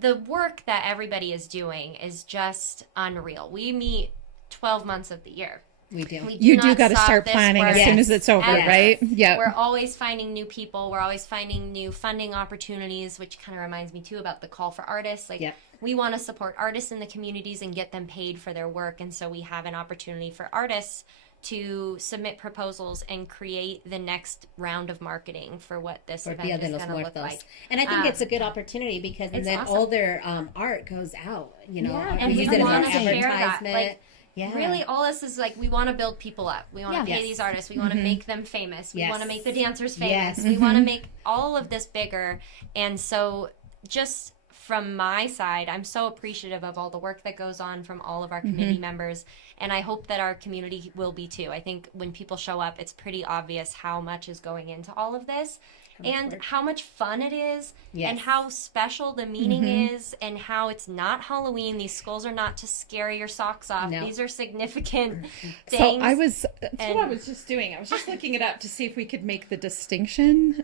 the work that everybody is doing is just unreal. We meet 12 months of the year. We do. We You do not got to stop start this planning work as soon as it's over, ever. right? Yeah. We're always finding new people. We're always finding new funding opportunities, which kind of reminds me too about the call for artists. Like, we want to support artists in the communities and get them paid for their work. And so we have an opportunity for artists to submit proposals and create the next round of marketing for what this For event Dia de is los going to look Muertos. like. And I think it's a good opportunity, because it's then awesome. all their art goes out. You know, And we use it as our want to share that. advertisement. Like, Yeah. really, all this is like, we want to build people up. We want to pay Yes. these artists. We want to make them famous. We Yes. want to make the dancers famous. Yes. We want to make all of this bigger. And so, just from my side, I'm so appreciative of all the work that goes on from all of our community members. And I hope that our community will be too. I think when people show up, it's pretty obvious how much is going into all of this. And how much fun it is, and how special the meaning is, and how it's not Halloween. These skulls are not to scare your socks off. No. These are significant So things. that's what I was just doing. I was just looking it up to see if we could make the distinction.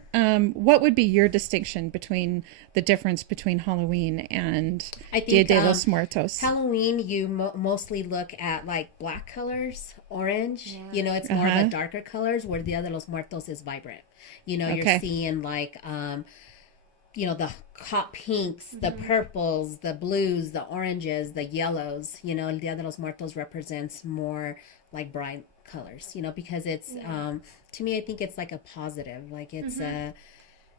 What would be your distinction between the difference between Halloween and I think, Dia de los Muertos? Halloween, you mostly look at like black colors, orange. You know, it's more of a darker colors, where Dia de los Muertos is vibrant. You know, you're seeing like, you know, the hot pinks, the purples, the blues, the oranges, the yellows. You know, Dia de los Muertos represents more like bright colors. You know, because it's to me, I think it's like a positive, like it's a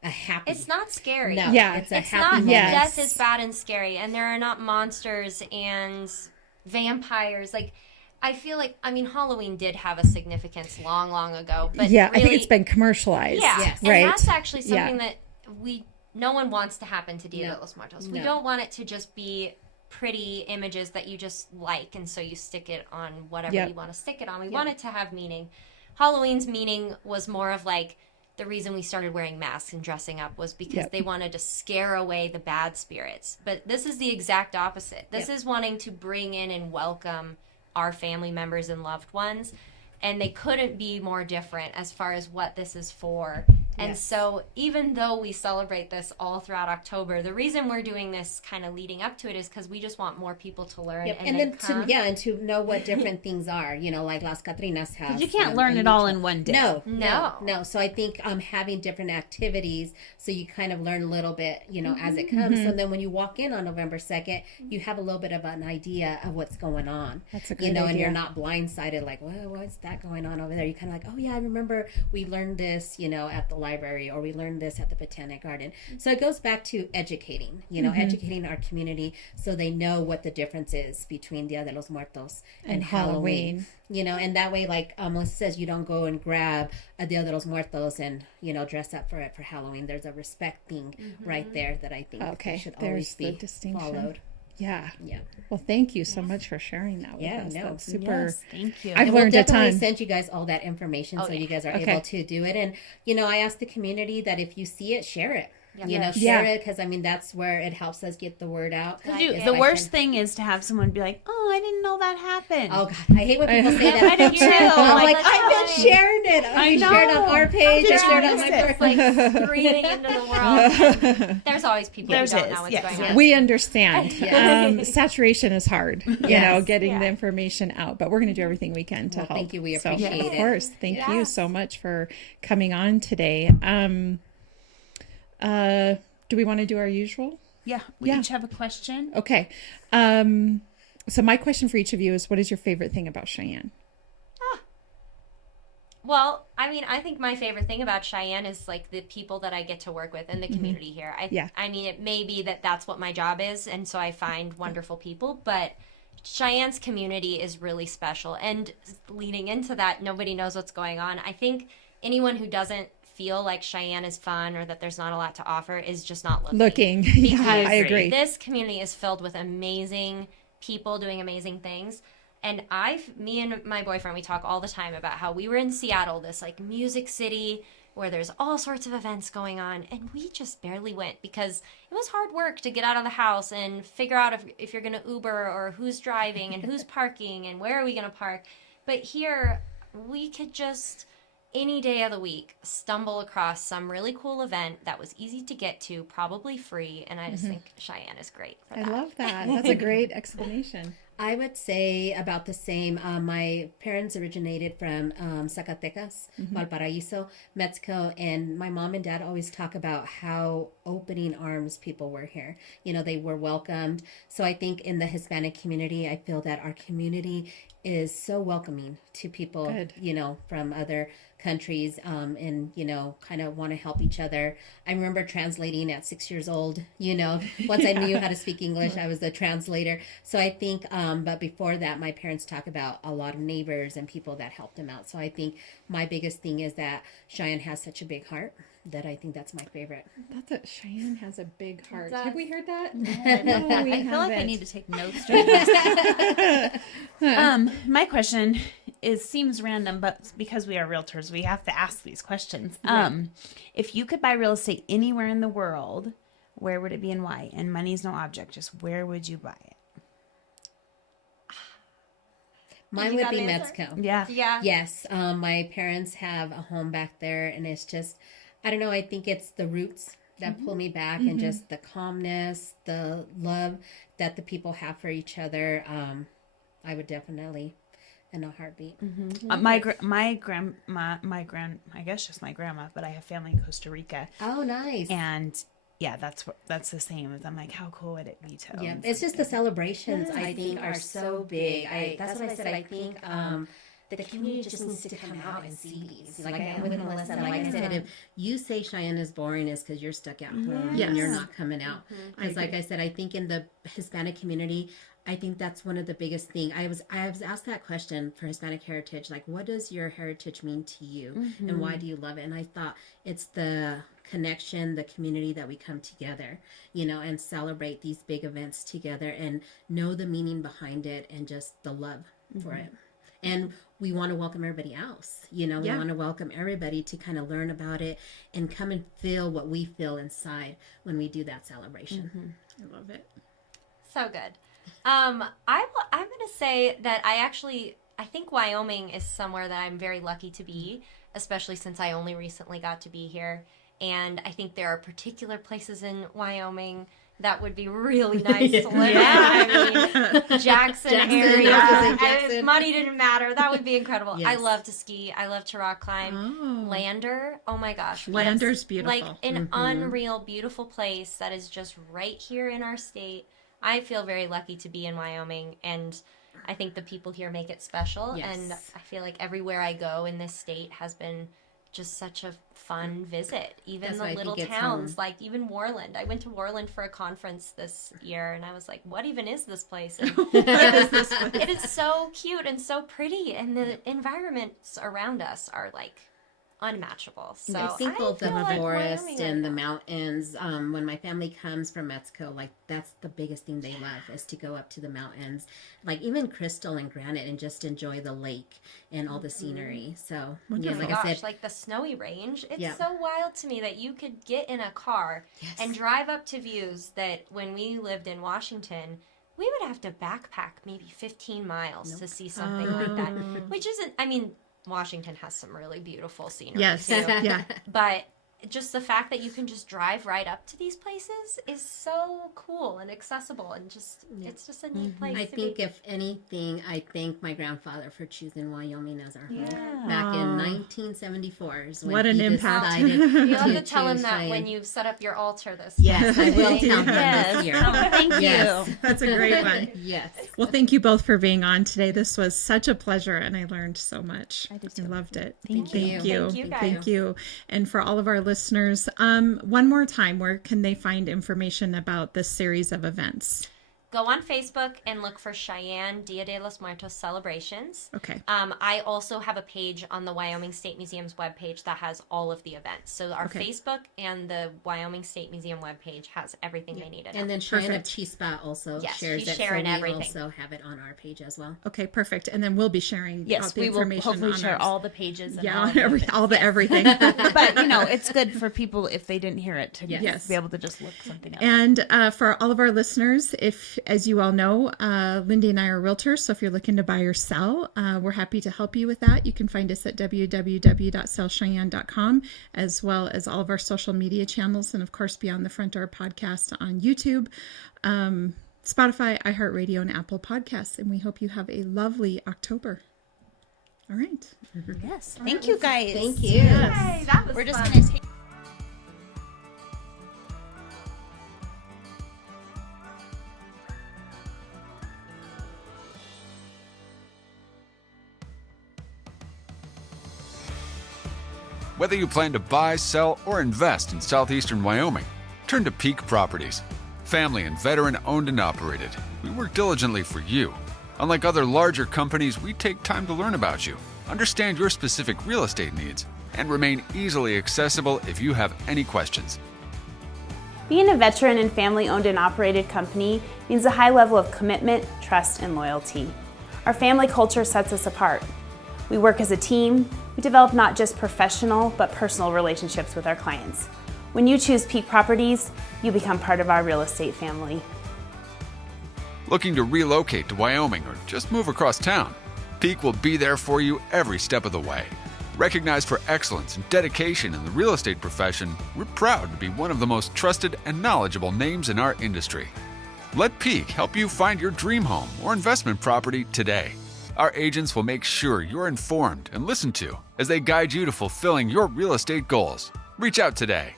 happy. It's not scary. No, Yeah. it's a It's happy not. moment. Death is bad and scary, and there are not monsters and vampires. Like, I feel like, I mean, Halloween did have a significance long, long ago, but yeah, really, I think it's been commercialized. yeah, Yes. and Right. that's actually Yeah. something that no one wants to happen to Dia de los Muertos. We No. don't want it to just be pretty images that you just like, and so you stick it on whatever you want to stick it on. We want it to have meaning. Halloween's meaning was more of like, the reason we started wearing masks and dressing up was because they wanted to scare away the bad spirits. But this is the exact opposite. This is wanting to bring in and welcome our family members and loved ones. And they couldn't be more different as far as what this is for. And so even though we celebrate this all throughout October, the reason we're doing this kind of leading up to it is because we just want more people to learn. And then to know what different things are, you know, like Las Catrinas have. You can't learn it all in one day. No. So I think having different activities, so you kind of learn a little bit, you know, as it comes. So then when you walk in on November 2nd, you have a little bit of an idea of what's going on. That's a good You know, and idea. you're not blindsided like, well, what's that going on over there? You're kind of like, oh yeah, I remember we learned this, you know, at the library, or we learned this at the Botanic Garden. So it goes back to educating, you know, educating our community so they know what the difference is between Dia de los Muertos and Halloween. You know, and that way, like Melissa says, you don't go and grab a Dia de los Muertos and, you know, dress up for it for Halloween. There's a respect thing right there that I think should always there's be the distinction. followed. Yeah. Yeah. Well, thank you so much for sharing that with us. no. That's super. Yes. Thank you. I've And we'll learned a definitely ton. send you guys all that information so you guys are able to do it. And, you know, I ask the community that if you see it, share it. You know, share it, because I mean that's where it helps us get the word out. The worst thing is to have someone be like, "Oh, I didn't know that happened." Oh God, I hate when people say that. I do too. I'm like, I've been sharing it. I shared it on our page. I shared it on my It's like screaming into the world. And there's always people who don't know what's going on. We understand. Saturation is hard, you know, getting the information out, but we're going to do everything we can to help. Thank you. We appreciate it. Of course. Thank you so much for coming on today. Do we want to do our usual? Yeah. We each have a question. Okay. So my question for each of you is, what is your favorite thing about Cheyenne? Well, I mean, I think my favorite thing about Cheyenne is like the people that I get to work with and the community here. I mean, it may be that that's what my job is, and so I find wonderful people, but Cheyenne's community is really special. And leading into that, nobody knows what's going on. I think anyone who doesn't feel like Cheyenne is fun or that there's not a lot to offer is just not looking. Yeah, I agree. This community is filled with amazing people doing amazing things. And me and my boyfriend, we talk all the time about how we were in Seattle, this like music city where there's all sorts of events going on. And we just barely went because it was hard work to get out of the house and figure out if you're going to Uber or who's driving and who's parking and where are we going to park. But here we could just, any day of the week, stumble across some really cool event that was easy to get to, probably free. And I just think Cheyenne is great for that. I love that. That's a great explanation. I would say about the same. My parents originated from Zacatecas, Valparaiso, Mexico, and my mom and dad always talk about how opening arms people were here. You know, they were welcomed. So I think in the Hispanic community, I feel that our community is so welcoming to people, you know, from other countries, and, you know, kind of want to help each other. I remember translating at 6 years old, you know, once I knew how to speak English, I was the translator. So I think, but before that, my parents talk about a lot of neighbors and people that helped them out. So I think my biggest thing is that Cheyenne has such a big heart that I think that's my favorite. Cheyenne has a big heart. Have we heard that? No, I feel like I need to take notes during this. My question seems random, but because we are realtors, we have to ask these questions. If you could buy real estate anywhere in the world, where would it be and why? And money's no object, just where would you buy it? Mine would be Mexico. Yeah. Yes. My parents have a home back there, and it's just, I don't know, I think it's the roots that pull me back, and just the calmness, the love that the people have for each other. I would definitely, in a heartbeat. My I guess just my grandma, but I have family in Costa Rica. Oh, nice. And yeah, that's the same. I'm like, how cool would it be to? Yeah, it's just the celebrations. I think are so big. That's what I said. I think the community just needs to come out and see these. Like I'm with Melissa. Like I said, if you say Cheyenne is boring, is because you're stuck at home and you're not coming out. Because like I said, I think in the Hispanic community, I think that's one of the biggest things. I was asked that question for Hispanic heritage, like, what does your heritage mean to you, and why do you love it? And I thought it's the connection, the community that we come together, you know, and celebrate these big events together, and know the meaning behind it, and just the love for it. And we want to welcome everybody else, you know. We want to welcome everybody to kind of learn about it and come and feel what we feel inside when we do that celebration. I love it. So good. I'm going to say that I think Wyoming is somewhere that I'm very lucky to be, especially since I only recently got to be here. And I think there are particular places in Wyoming that would be really nice to live in. I mean, Jackson area. If money didn't matter, that would be incredible. Yes. I love to ski. I love to rock climb. Lander, oh my gosh. Lander's beautiful. Like an unreal, beautiful place that is just right here in our state. I feel very lucky to be in Wyoming, and I think the people here make it special. Yes. And I feel like everywhere I go in this state has been just such a fun visit. Even the little towns, like even Worland. I went to Worland for a conference this year, and I was like, what even is this place? And it is so cute and so pretty, and the environments around us are like unmatchable. So I think both the feel like forest Wyoming and the right now. mountains. When my family comes from Mexico, like that's the biggest thing they love is to go up to the mountains, like even Crystal and Granite, and just enjoy the lake and all the scenery. So yeah, Oh my like gosh, I said, like the snowy range. It's Yeah. so wild to me that you could get in a car and drive up to views that when we lived in Washington, we would have to backpack maybe 15 miles to see something like that. Which isn't, I mean, Washington has some really beautiful scenery Yes. too. Yeah. But just the fact that you can just drive right up to these places is so cool and accessible, and just it's just a neat place I to think be. if anything, I thank my grandfather for choosing Wyoming as our home Yeah. back in 1974. Is when What an he impact. decided You'll have to tell him choose that when Cheyenne. you set up your altar this Yes, I will Sunday. tell him Yes. this year. Oh, thank you. Yes. That's a great one. Yes. Well, thank you both for being on today. This was such a pleasure, and I learned so much. I did too. loved it. Thank you. Thank you, guys. Thank you. And for all of our listeners, one more time, where can they find information about this series of events? Go on Facebook and look for Cheyenne Dia de los Muertos celebrations. Okay. I also have a page on the Wyoming State Museum's webpage that has all of the events. So our Okay. Facebook and the Wyoming State Museum webpage has everything they need to know. And then Cheyenne of Perfect. Chispa also Yes, shares she's it. sharing so we everything. also have it on our page as well. Okay, perfect. And then we'll be sharing out Yes, the we will information hopefully on share ours. all the pages. And Yeah, all the events. all the everything. But it's good for people if they didn't hear it to Yes. be able to just look something up. And for all of our listeners, if, as you all know, Lindy and I are realtors, so if you're looking to buy or sell, we're happy to help you with that. You can find us at www.sellcheyenne.com, as well as all of our social media channels, and of course, Beyond the Front Door podcast on YouTube, Spotify, iHeartRadio, and Apple Podcasts. And we hope you have a lovely October. All right. Yes. Thank you, guys. Thank you. Hey, that was We're just fun. going to take. Whether you plan to buy, sell, or invest in southeastern Wyoming, turn to Peak Properties. Family and veteran owned and operated, we work diligently for you. Unlike other larger companies, we take time to learn about you, understand your specific real estate needs, and remain easily accessible if you have any questions. Being a veteran and family-owned and operated company means a high level of commitment, trust, and loyalty. Our family culture sets us apart. We work as a team. We develop not just professional, but personal relationships with our clients. When you choose Peak Properties, you become part of our real estate family. Looking to relocate to Wyoming or just move across town? Peak will be there for you every step of the way. Recognized for excellence and dedication in the real estate profession, we're proud to be one of the most trusted and knowledgeable names in our industry. Let Peak help you find your dream home or investment property today. Our agents will make sure you're informed and listened to as they guide you to fulfilling your real estate goals. Reach out today.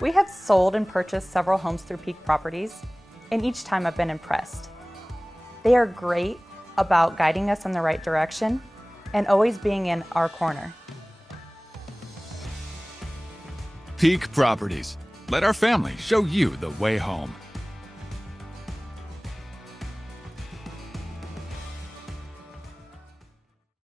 We have sold and purchased several homes through Peak Properties, and each time I've been impressed. They are great about guiding us in the right direction and always being in our corner. Peak Properties. Let our family show you the way home.